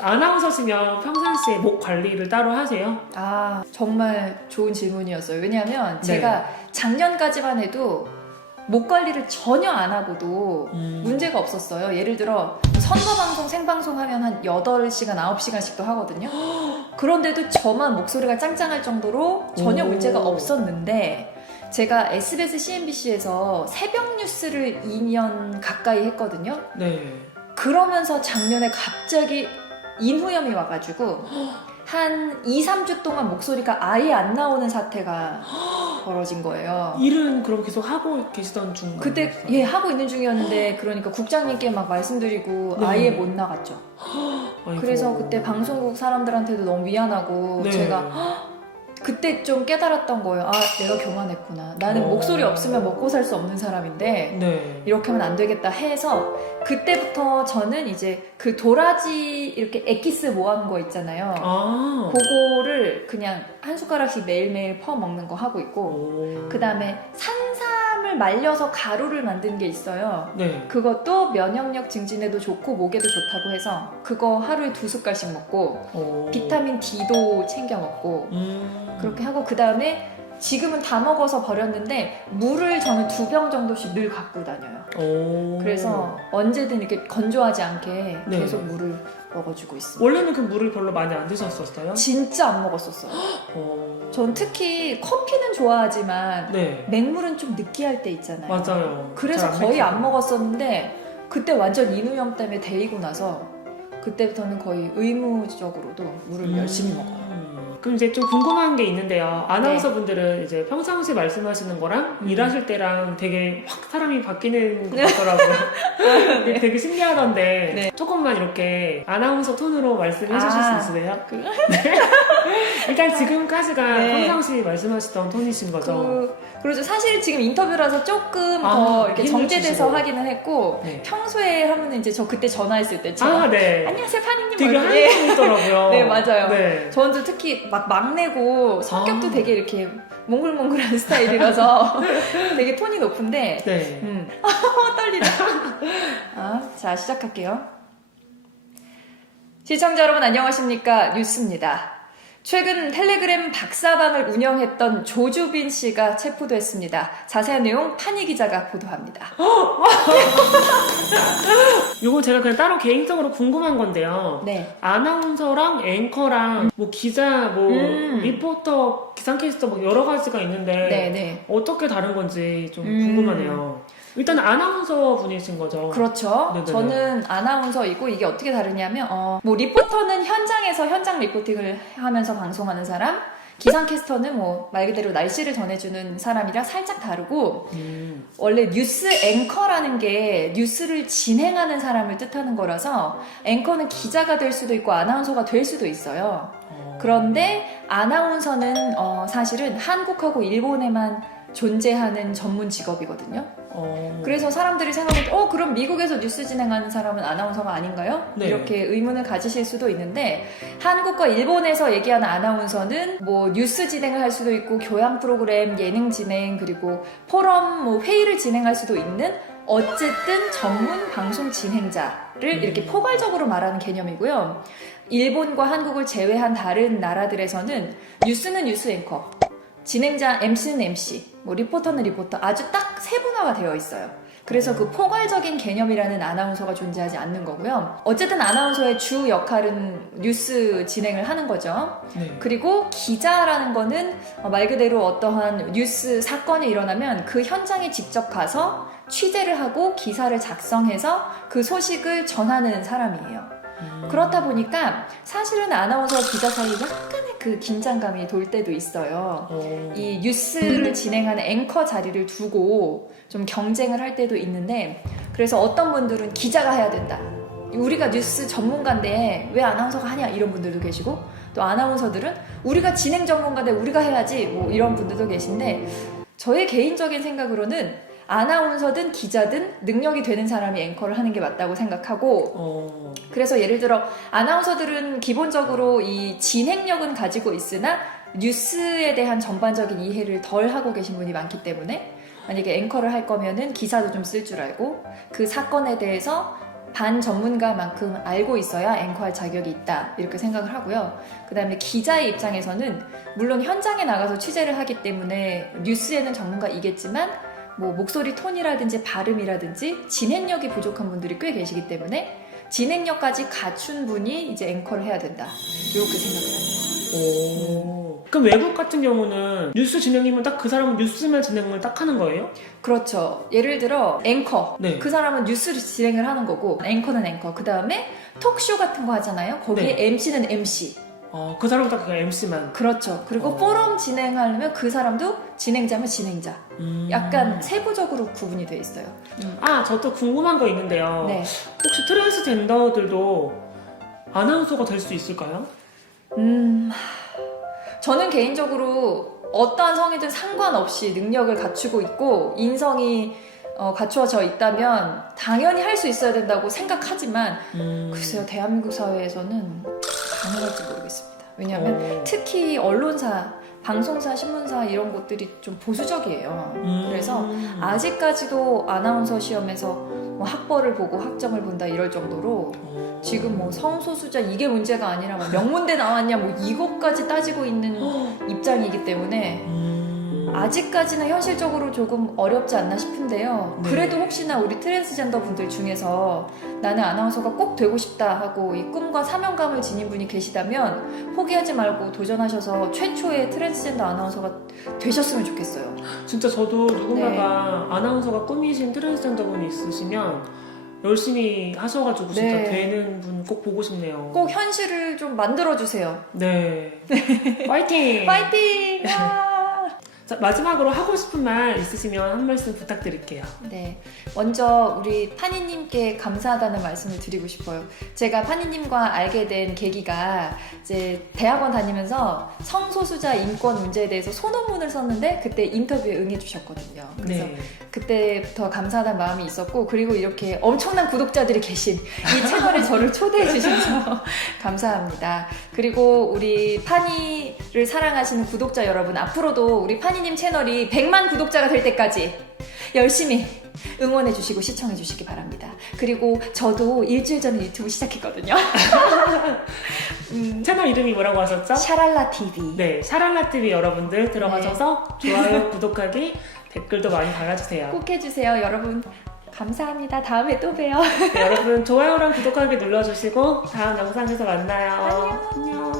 아나운서시면 평상시에 목 관리를 따로 하세요? 아, 정말 좋은 질문이었어요. 왜냐하면 제가 작년까지만 해도 목 관리를 전혀 안 하고도 문제가 없었어요. 예를 들어 선거방송, 생방송 하면 한 8시간, 9시간씩도 하거든요. 그런데도 저만 목소리가 짱짱할 정도로 전혀 문제가 없었는데 제가 SBS, CNBC에서 새벽 뉴스를 2년 가까이 했거든요. 네. 그러면서 작년에 갑자기 인후염이 와가지고 한 2, 3주 동안 목소리가 아예 안 나오는 사태가 벌어진 거예요. 일은 그럼 계속 하고 계시던 중? 그때 예 하고 있는 중이었는데 그러니까 국장님께 막 말씀드리고 네. 아예 못 나갔죠. 아이고. 그래서 그때 방송국 사람들한테도 너무 미안하고 네. 제가 그때 좀 깨달았던 거예요. 아, 내가 교만했구나. 나는 목소리 없으면 먹고 살 수 없는 사람인데 네. 이렇게 하면 안 되겠다 해서 그때부터 저는 이제 그 도라지 이렇게 엑기스 모아놓은 거 있잖아요. 아. 그거를 그냥 한 숟가락씩 매일매일 퍼 먹는 거 하고 있고 오. 그 다음에 산삼을 말려서 가루를 만든 게 있어요. 네. 그것도 면역력 증진에도 좋고 목에도 좋다고 해서 그거 하루에 2숟갈씩 먹고 오. 비타민 D도 챙겨 먹고 그렇게 하고 그 다음에 지금은 다 먹어서 버렸는데 물을 저는 2병 정도씩 늘 갖고 다녀요. 오. 그래서 언제든 이렇게 건조하지 않게 네. 계속 물을 먹어주고 있습니다. 원래는 그 물을 별로 많이 안 드셨었어요? 진짜 안 먹었었어요. 전 특히 커피는 좋아하지만 네. 맹물은 좀 느끼할 때 있잖아요. 맞아요. 그래서 잘안 거의 안 먹히고. 먹었었는데 그때 완전 인후염 때문에 데이고 나서 그때부터는 거의 의무적으로도 물을 열심히 먹어요. 그럼 이제 좀 궁금한 게 있는데요. 아나운서 분들은 이제 평상시 말씀하시는 거랑 일하실 때랑 되게 확 사람이 바뀌는 것 같더라고요. 이게 되게 신기하던데 네. 조금만 이렇게 아나운서 톤으로 말씀해 주실 아. 수 있으세요? 네. 일단 지금까지가 네. 평상시 말씀하시던 톤이신 거죠? 그렇죠. 사실 지금 인터뷰라서 조금 아, 더 이렇게 힘을 정제돼서 주시고. 하기는 했고 네. 평소에 하면 이제 저 그때 전화했을 때처럼 아, 네. 안녕하세요 파니님 되게 예. 한심있더라고요. 네, 맞아요. 네. 저는 특히 막 막내고 성격도 아. 되게 이렇게 몽글몽글한 스타일이라서 되게 톤이 높은데 네. 떨리네. 자 시작할게요. 시청자 여러분 안녕하십니까? 뉴스입니다. 최근 텔레그램 박사방을 운영했던 조주빈 씨가 체포됐습니다. 자세한 내용 파니 기자가 보도합니다. 이거 제가 그냥 따로 개인적으로 궁금한 건데요. 네. 아나운서랑 앵커랑 뭐 기자, 뭐 리포터, 기상캐스터 뭐 여러 가지가 있는데 네네. 어떻게 다른 건지 좀 궁금하네요. 일단 아나운서 분이신 거죠? 그렇죠. 네네네. 저는 아나운서이고 이게 어떻게 다르냐면 뭐 리포터는 현장에서 현장 리포팅을 하면서 방송하는 사람, 기상캐스터는 뭐 말 그대로 날씨를 전해주는 사람이라 살짝 다르고 원래 뉴스 앵커라는 게 뉴스를 진행하는 사람을 뜻하는 거라서 앵커는 기자가 될 수도 있고 아나운서가 될 수도 있어요. 그런데 아나운서는 사실은 한국하고 일본에만 존재하는 전문 직업이거든요. 그래서 사람들이 생각할 때 그럼 미국에서 뉴스 진행하는 사람은 아나운서가 아닌가요? 네. 이렇게 의문을 가지실 수도 있는데 한국과 일본에서 얘기하는 아나운서는 뭐 뉴스 진행을 할 수도 있고 교양 프로그램, 예능 진행 그리고 포럼, 뭐 회의를 진행할 수도 있는 어쨌든 전문 방송 진행자를 이렇게 포괄적으로 말하는 개념이고요. 일본과 한국을 제외한 다른 나라들에서는 뉴스는 뉴스 앵커, 진행자 MC는 MC, 뭐 리포터는 리포터 아주 딱 세분화가 되어 있어요. 그래서 그 포괄적인 개념이라는 아나운서가 존재하지 않는 거고요. 어쨌든 아나운서의 주 역할은 뉴스 진행을 하는 거죠. 네. 그리고 기자라는 거는 말 그대로 어떠한 뉴스 사건이 일어나면 그 현장에 직접 가서 취재를 하고 기사를 작성해서 그 소식을 전하는 사람이에요. 그렇다 보니까 사실은 아나운서와 기자 사이에 약간의 그 긴장감이 돌 때도 있어요. 이 뉴스를 진행하는 앵커 자리를 두고 좀 경쟁을 할 때도 있는데 그래서 어떤 분들은 기자가 해야 된다. 우리가 뉴스 전문가인데 왜 아나운서가 하냐 이런 분들도 계시고 또 아나운서들은 우리가 진행 전문가인데 우리가 해야지 뭐 이런 분들도 계신데 저의 개인적인 생각으로는 아나운서든 기자든 능력이 되는 사람이 앵커를 하는 게 맞다고 생각하고 그래서 예를 들어 아나운서들은 기본적으로 이 진행력은 가지고 있으나 뉴스에 대한 전반적인 이해를 덜 하고 계신 분이 많기 때문에 만약에 앵커를 할 거면은 기사도 좀 쓸 줄 알고 그 사건에 대해서 반 전문가만큼 알고 있어야 앵커할 자격이 있다 이렇게 생각을 하고요. 그 다음에 기자의 입장에서는 물론 현장에 나가서 취재를 하기 때문에 뉴스에는 전문가이겠지만 뭐 목소리 톤이라든지 발음이라든지 진행력이 부족한 분들이 꽤 계시기 때문에 진행력까지 갖춘 분이 이제 앵커를 해야 된다 이렇게 생각을 합니다. 오. 그럼 외국 같은 경우는 뉴스 진행이면 딱 그 사람은 뉴스만 진행을 딱 하는 거예요? 그렇죠. 예를 들어 앵커 네. 그 사람은 뉴스를 진행을 하는 거고 앵커는 앵커 그 다음에 톡쇼 같은 거 하잖아요. 거기에 네. MC는 MC 그 사람은 딱 그냥 MC만. 그렇죠. 그리고 포럼 진행하려면 그 사람도 진행자면 진행자. 약간 세부적으로 구분이 돼 있어요. 저 또 궁금한 거 있는데요. 네. 혹시 트랜스젠더들도 아나운서가 될 수 있을까요? 저는 개인적으로 어떠한 성이든 상관없이 능력을 갖추고 있고 인성이 갖추어져 있다면 당연히 할 수 있어야 된다고 생각하지만 글쎄요, 대한민국 사회에서는 가능할지 모르겠습니다. 왜냐하면 특히 언론사, 방송사, 신문사 이런 곳들이 좀 보수적이에요. 그래서 아직까지도 아나운서 시험에서 뭐 학벌을 보고 학점을 본다 이럴 정도로 지금 뭐 성소수자 이게 문제가 아니라 뭐 명문대 나왔냐 뭐 이것까지 따지고 있는 입장이기 때문에 아직까지는 현실적으로 조금 어렵지 않나 싶은데요. 네. 그래도 혹시나 우리 트랜스젠더 분들 중에서 나는 아나운서가 꼭 되고 싶다 하고 이 꿈과 사명감을 지닌 분이 계시다면 포기하지 말고 도전하셔서 최초의 트랜스젠더 아나운서가 되셨으면 좋겠어요. 진짜 저도 누군가가 아나운서가 꿈이신 트랜스젠더 분이 있으시면 열심히 하셔가지고 진짜 네. 되는 분 꼭 보고 싶네요. 꼭 현실을 좀 만들어주세요. 네. 파이팅! 파이팅! 자, 마지막으로 하고 싶은 말 있으시면 한 말씀 부탁드릴게요. 네, 먼저 우리 파니님께 감사하다는 말씀을 드리고 싶어요. 제가 파니님과 알게 된 계기가 이제 대학원 다니면서 성소수자 인권 문제에 대해서 소논문을 썼는데 그때 인터뷰에 응해주셨거든요. 그래서 네. 그때부터 감사하다는 마음이 있었고 그리고 이렇게 엄청난 구독자들이 계신 이 채널에 저를 초대해 주셔서 감사합니다. 그리고 우리 파니를 사랑하시는 구독자 여러분 앞으로도 우리 파니님 채널이 100만 구독자가 될 때까지 열심히 응원해 주시고 시청해 주시기 바랍니다. 그리고 저도 일주일 전에 유튜브 시작했거든요. 채널 이름이 뭐라고 하셨죠? 샤랄라TV. 네, 샤랄라TV 여러분들 들어가셔서 좋아요, 구독하기, 댓글도 많이 달아주세요. 꼭 해주세요 여러분. 감사합니다. 다음에 또 봬요. 네, 여러분 좋아요랑 구독하기 눌러주시고 다음 영상에서 만나요. 안녕.